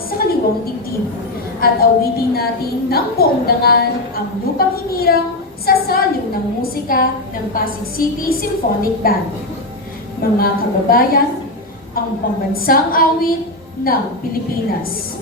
sa kaliwang dibdib. At awitin natin ng buong dangan ang lupang hinirang sa saliw ng musika ng Pasig City Symphonic Band. Mga kababayan, ang pambansang awit ng Pilipinas.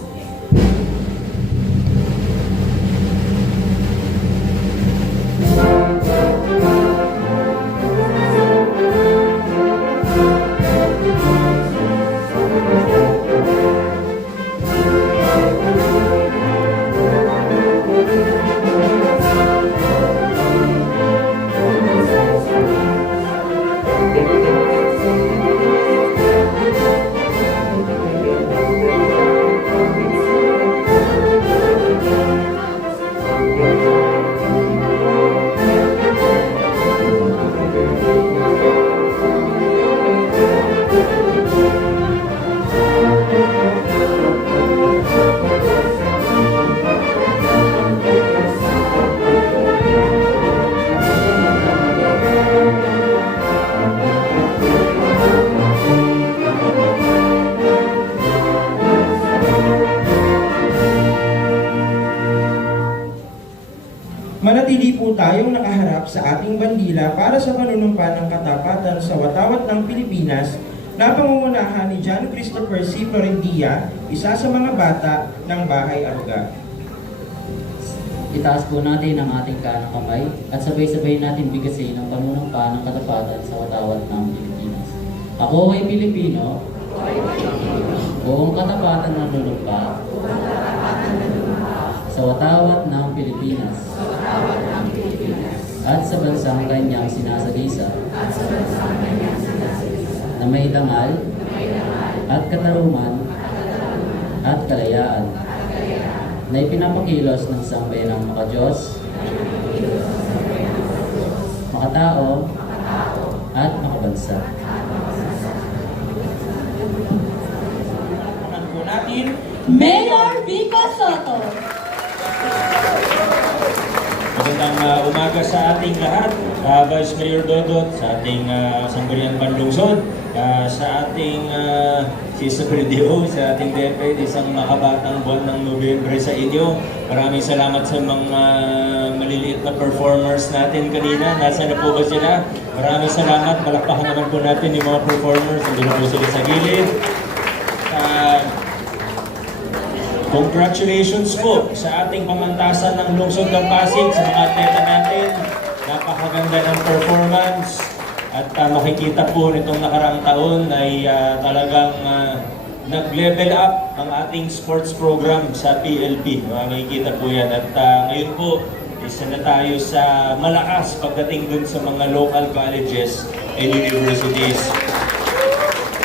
Manatili po tayong nakaharap sa ating bandila para sa panunumpa ng katapatan sa watawat ng Pilipinas na pangungunahan ni John Christopher C. Florendia, isa sa mga bata ng Bahay Aruga. Itaas po natin ang ating kanang kamay at sabay-sabay natin bigasin ang panunumpa ng katapatan sa watawat ng Pilipinas. Ako ay Pilipino, buong katapatan ng nanunumpa sa watawat ng Pilipinas at sa bansang kanyang sinasalisa na may dangal at katarungan at kalayaan na ipinapakilos ng sambayanang makadiyos, makatao at makabansa. Po natin, Mayor Vico Soto. Magandang umaga sa ating lahat, Vice Mayor Dodot, sa ating Sangguniang Panlungsod, sa ating CSWDO, sa ating DepEd, isang makabatang buwan ng Nobyembre sa inyo. Maraming salamat sa mga maliliit na performers natin kanina. Nasaan na po ba sila? Maraming salamat. Palakpakan naman po natin yung mga performers. Hindi na po sila sa gilid. Congratulations po sa ating pamantasan ng Lungsod ng Pasig, sa mga atleta natin. Napakaganda ng performance at makikita po nitong nakarang taon ay talagang nag-level up ang ating sports program sa PLP. Makikita po yan at ngayon po isa na tayo sa malakas pagdating dun sa mga local colleges and universities.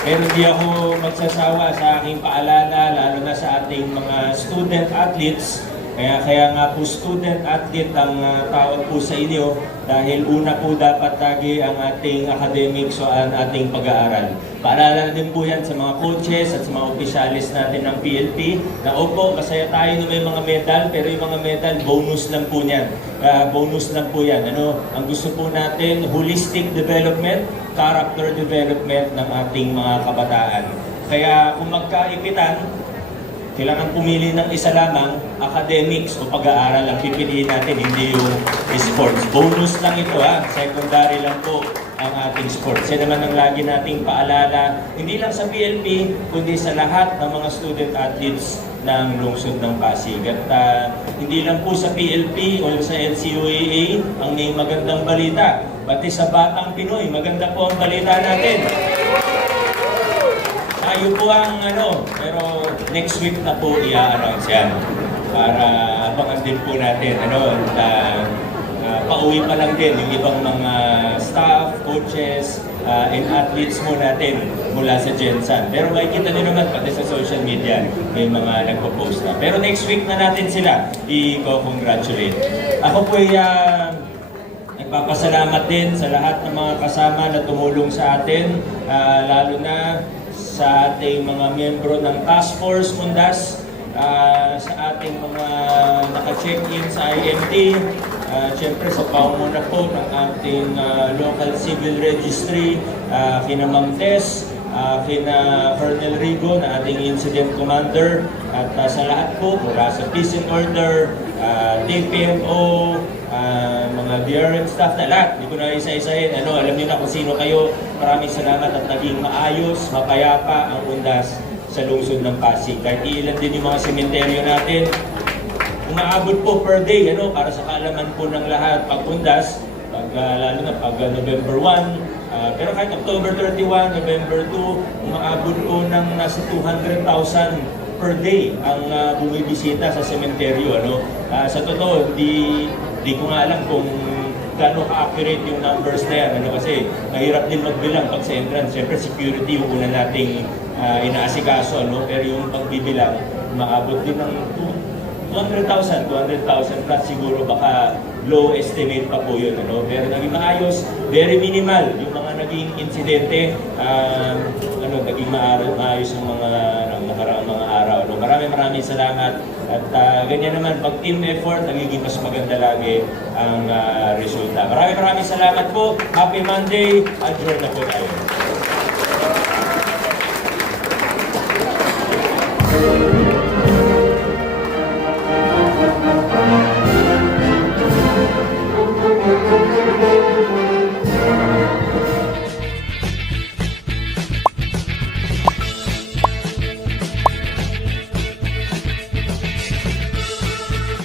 Pero di ako magsasawa sa aking paalala, lalo na sa ating mga student athletes. Kaya nga po student athlete ang tawag po sa inyo dahil una po dapat lagi ang ating academics o ang ating pag-aaral. Paalala din po yan sa mga coaches at sa mga opisyalis natin ng PLP na opo, masaya tayo na may mga medal, pero yung mga medal, bonus lang po yan. Bonus lang po yan. Ang gusto po natin, holistic development, character development ng ating mga kabataan. Kaya kung magkaipitan, kailangan pumili ng isa lamang, academics o pag-aaral ang pipiliin natin, hindi yung sports. Bonus lang ito secondary lang po ang ating sports. Yan naman ang lagi nating paalala, hindi lang sa PLP, kundi sa lahat ng mga student athletes ng lungsod ng Pasig. At hindi lang po sa PLP o sa NCUAA ang may magandang balita, pati sa Batang Pinoy, maganda po ang balita natin. Tayo po ang pero next week na po i-announce yan para abangan din po natin pauwi pa lang din yung ibang mga staff, coaches, and athletes mo natin mula sa Gensan. Pero makikita nyo naman pati sa social media may mga nagpo-post na. Pero next week na natin sila i-congratulate. Ako po ay nagpapasalamat din sa lahat ng mga kasama na tumulong sa atin, lalo na sa ating mga miyembro ng Task Force Mundas, sa ating mga naka-check-in sa IMT, siyempre sa pamumuno po ng ating local civil registry, kina Ma'am Tess, kina Colonel Rigo na ating incident commander, at sa lahat po mula sa Peace and Order, TPMO, mga DRM staff na lahat. Hindi ko na isa-isahin. Alam niyo na kung sino kayo. Maraming salamat at naging maayos, mapayapa ang undas sa lungsod ng Pasig. Kahit ilan din yung mga sementeryo natin, umaabot po per day, para sa kaalaman po ng lahat, pag-undas, lalo na pag November 1, pero kahit October 31, November 2, umaabot po ng nasa 200,000 per day ang bumibisita sa sementeryo. Sa totoo, di ko nga alam kung gaano ka-accurate yung numbers na yan. Kasi mahirap din magbilang pag sa entrance. Siyempre, security yung una nating inaasikaso. Pero yung pagbibilang, umaabot din ng 200,000 plus siguro, baka low estimate pa po yun. Pero naging maayos, very minimal yung mga naging insidente, naging maayos yung mga nakaraang mga araw. Maraming salamat, at ganyan naman, pag team effort, nagiging mas maganda lagi ang resulta. Maraming salamat po. Happy Monday. Adjourn na po tayo.